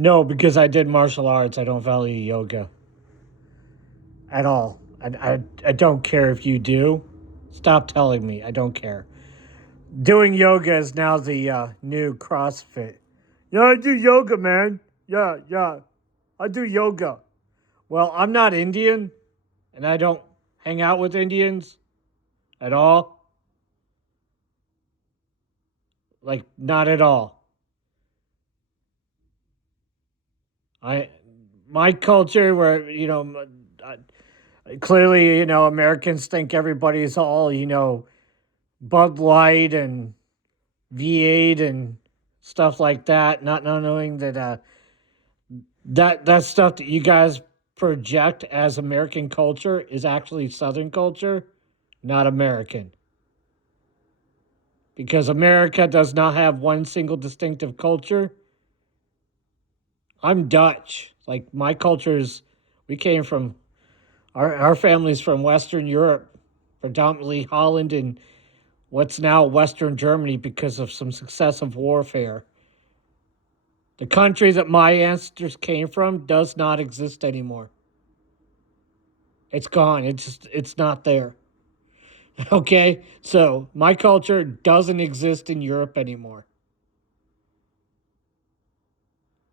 No, because I did martial arts. I don't value yoga at all. I don't care if you do. Stop telling me. I don't care. Doing yoga is now the new CrossFit. Yeah, I do yoga, man. Yeah, yeah. I do yoga. Well, I'm not Indian, and I don't hang out with Indians at all. Like, not at all. I, my culture, where clearly, Americans think everybody's all, Bud Light and V8 and stuff like that, not knowing that that stuff that you guys project as American culture is actually Southern culture, not American. Because America does not have one single distinctive culture. I'm Dutch. Like my culture's, we came from our family's from Western Europe, predominantly Holland and what's now Western Germany because of some successive warfare. The country that my ancestors came from does not exist anymore. It's gone. It's not there. Okay? So, my culture doesn't exist in Europe anymore.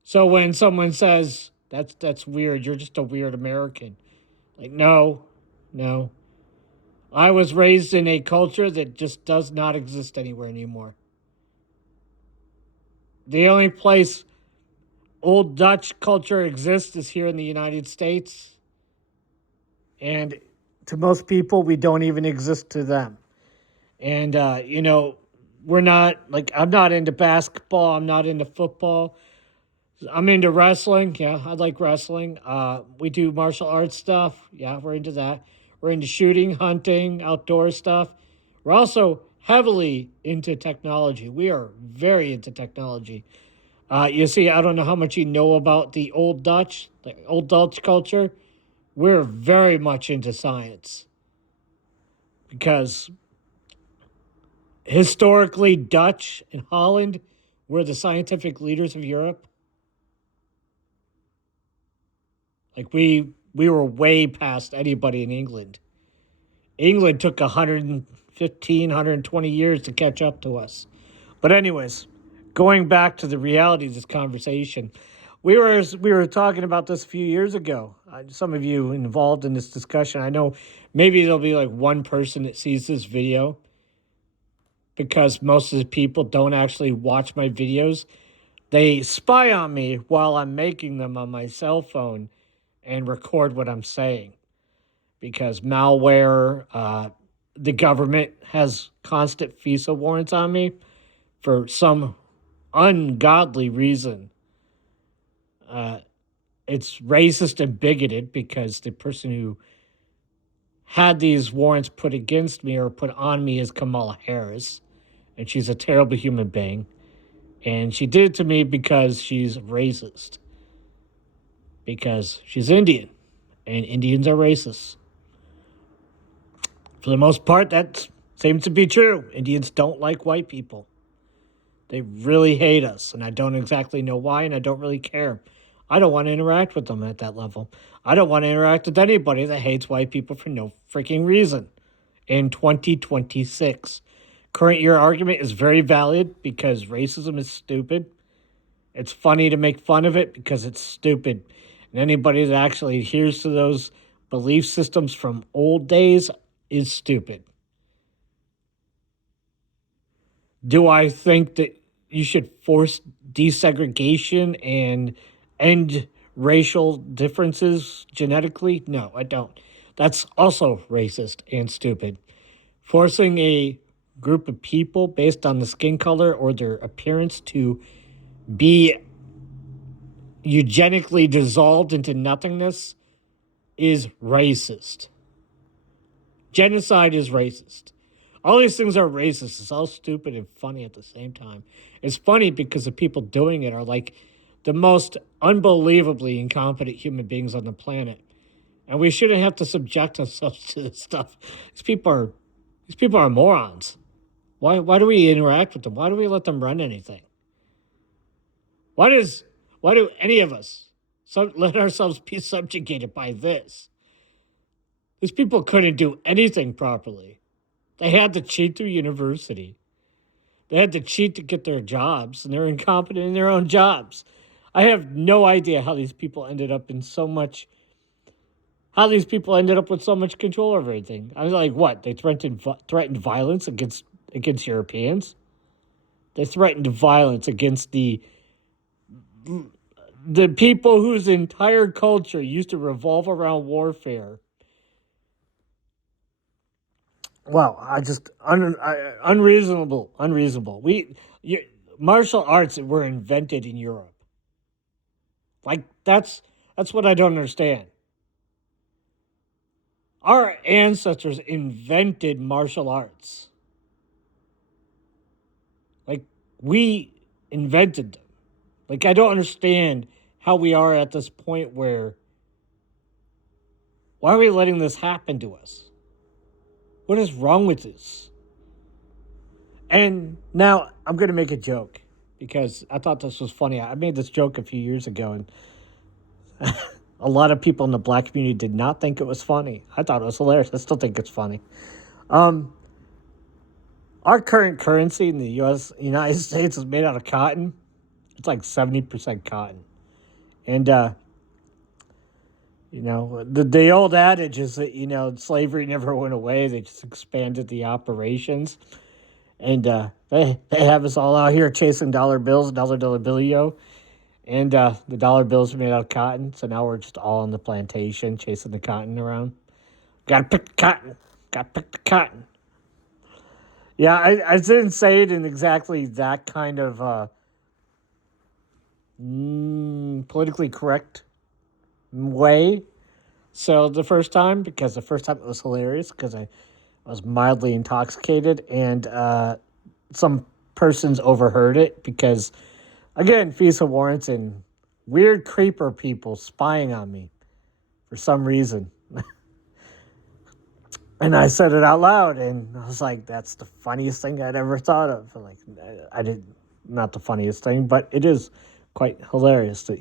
So when someone says that's weird, you're just a weird American. Like no. No. I was raised in a culture that just does not exist anywhere anymore. The only place old Dutch culture exists is here in the United States. And to most people, we don't even exist to them. And, we're not, like, I'm not into basketball. I'm not into football. I'm into wrestling. Yeah, I like wrestling. We do martial arts stuff. Yeah, we're into that. We're into shooting, hunting, outdoor stuff. We're also heavily into technology. We are very into technology. You see, I don't know how much you know about the old Dutch culture. We're very much into science because historically, Dutch and Holland were the scientific leaders of Europe. Like we were way past anybody in England. England took 115, 120 years to catch up to us. But anyways, going back to the reality of this conversation, we were talking about this a few years ago. Some of you involved in this discussion, I know maybe there'll be like one person that sees this video because most of the people don't actually watch my videos. They spy on me while I'm making them on my cell phone and record what I'm saying because malware, the government has constant FISA warrants on me for some ungodly reason. Uh, it's racist and bigoted because the person who had these warrants put against me or put on me is Kamala Harris, and she's a terrible human being. And she did it to me because she's racist, because she's Indian, and Indians are racist. For the most part, that seems to be true. Indians don't like white people. They really hate us, and I don't exactly know why, and I don't really care. I don't want to interact with them at that level. I don't want to interact with anybody that hates white people for no freaking reason. In 2026, current year argument is very valid because racism is stupid. It's funny to make fun of it because it's stupid. And anybody that actually adheres to those belief systems from old days is stupid. Do I think that you should force desegregation and end racial differences genetically? No, I don't. That's also racist and stupid. Forcing a group of people based on the skin color or their appearance to be eugenically dissolved into nothingness is racist. Genocide is racist. All these things are racist. It's all stupid and funny at the same time. It's funny because the people doing it are like the most unbelievably incompetent human beings on the planet. And we shouldn't have to subject ourselves to this stuff. These people are morons. Why do we interact with them? Why do we let them run anything? Why does Why do any of us let ourselves be subjugated by this? These people couldn't do anything properly. They had to cheat through university. They had to cheat to get their jobs, and they're incompetent in their own jobs. I have no idea how these people ended up in so much. How these people ended up with so much control over everything. I was like, what? They threatened violence against Europeans. They threatened violence against the people whose entire culture used to revolve around warfare. Wow, unreasonable. Martial arts were invented in Europe. Like that's what I don't understand. Our ancestors invented martial arts. Like we invented them. Like I don't understand how we are at this point where why are we letting this happen to us? What is wrong with this? And now I'm going to make a joke because I thought this was funny. I made this joke a few years ago, and a lot of people in the black community did not think it was funny. I thought it was hilarious. I still think it's funny. Our current currency in the United States is made out of cotton. It's like 70% cotton. And, the old adage is that, slavery never went away. They just expanded the operations. And they have us all out here chasing dollar bills, dollar billio. And the dollar bills are made out of cotton. So now we're just all on the plantation chasing the cotton around. Gotta pick the cotton. Gotta pick the cotton. Yeah, I didn't say it in exactly that kind of politically correct way. So the first time it was hilarious because I was mildly intoxicated and some persons overheard it because, again, FISA warrants and weird creeper people spying on me for some reason. And I said it out loud, and I was like, that's the funniest thing I'd ever thought of. Like, I did, not the funniest thing, but it is quite hilarious that,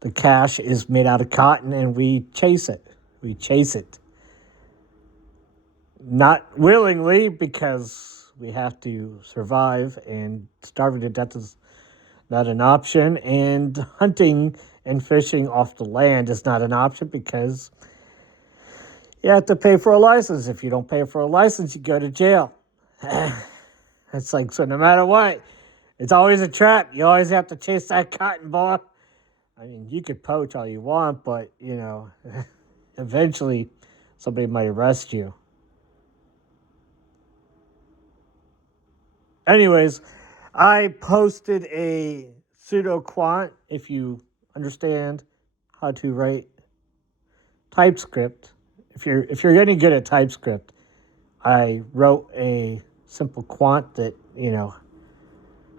the cash is made out of cotton, and we chase it. We chase it. Not willingly, because we have to survive, and starving to death is not an option, and hunting and fishing off the land is not an option because you have to pay for a license. If you don't pay for a license, you go to jail. It's like, so no matter what, it's always a trap. You always have to chase that cotton ball. I mean, you could poach all you want, but, eventually somebody might arrest you. Anyways, I posted a pseudo quant, if you understand how to write TypeScript. If you're getting good at TypeScript, I wrote a simple quant that,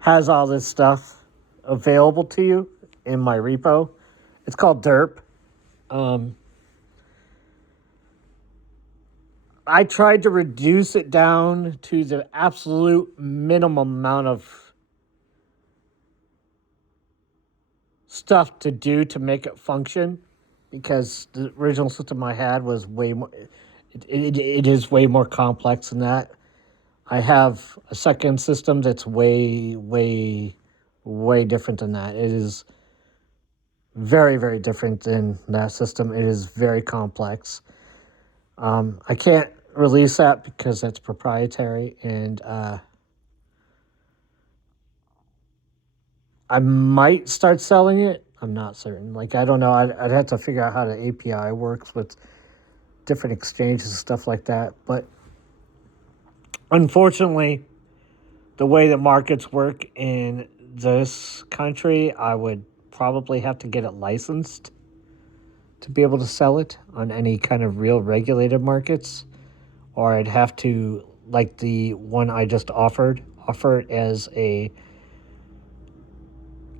has all this stuff available to you in my repo. It's called Derp. I tried to reduce it down to the absolute minimum amount of stuff to do to make it function because the original system I had was way more, it is way more complex than that. I have a second system that's way, way, way different than that. It is very, very different than that system. It is very complex. I can't release that because that's proprietary, and I might start selling it. I'm not certain. Like, I don't know. I'd have to figure out how the API works with different exchanges and stuff like that. But unfortunately, the way that markets work in this country, I would probably have to get it licensed to be able to sell it on any kind of real regulated markets. Or I'd have to, like the one I just offer it as a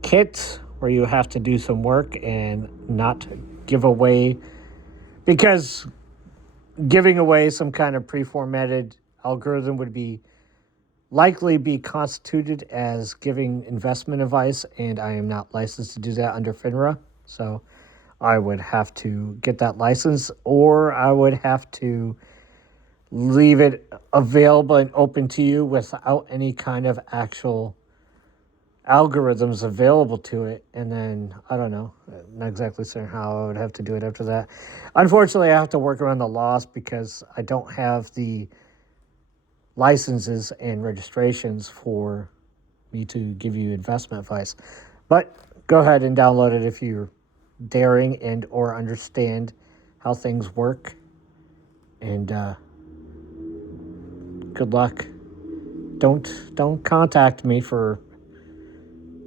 kit where you have to do some work and not give away, because giving away some kind of pre-formatted algorithm would be likely be constituted as giving investment advice, and I am not licensed to do that under FINRA. So I would have to get that license, or I would have to leave it available and open to you without any kind of actual algorithms available to it. And then I don't know, not exactly certain how I would have to do it after that. Unfortunately, I have to work around the laws because I don't have the licenses and registrations for me to give you investment advice. But go ahead and download it if you're daring and or understand how things work. And good luck. Don't contact me for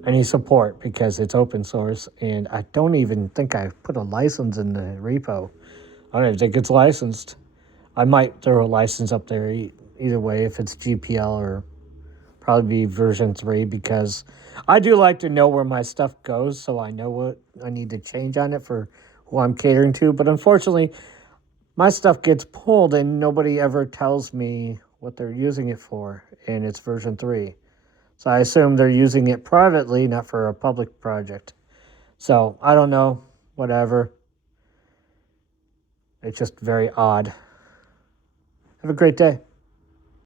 any support because it's open source, and I don't even think I put a license in the repo. I don't even think it's licensed. I might throw a license up there either way if it's GPL or probably be version 3 because I do like to know where my stuff goes so I know what I need to change on it for who I'm catering to. But unfortunately, my stuff gets pulled and nobody ever tells me what they're using it for, and it's version 3. So I assume they're using it privately, not for a public project. So I don't know, whatever. It's just very odd. Have a great day.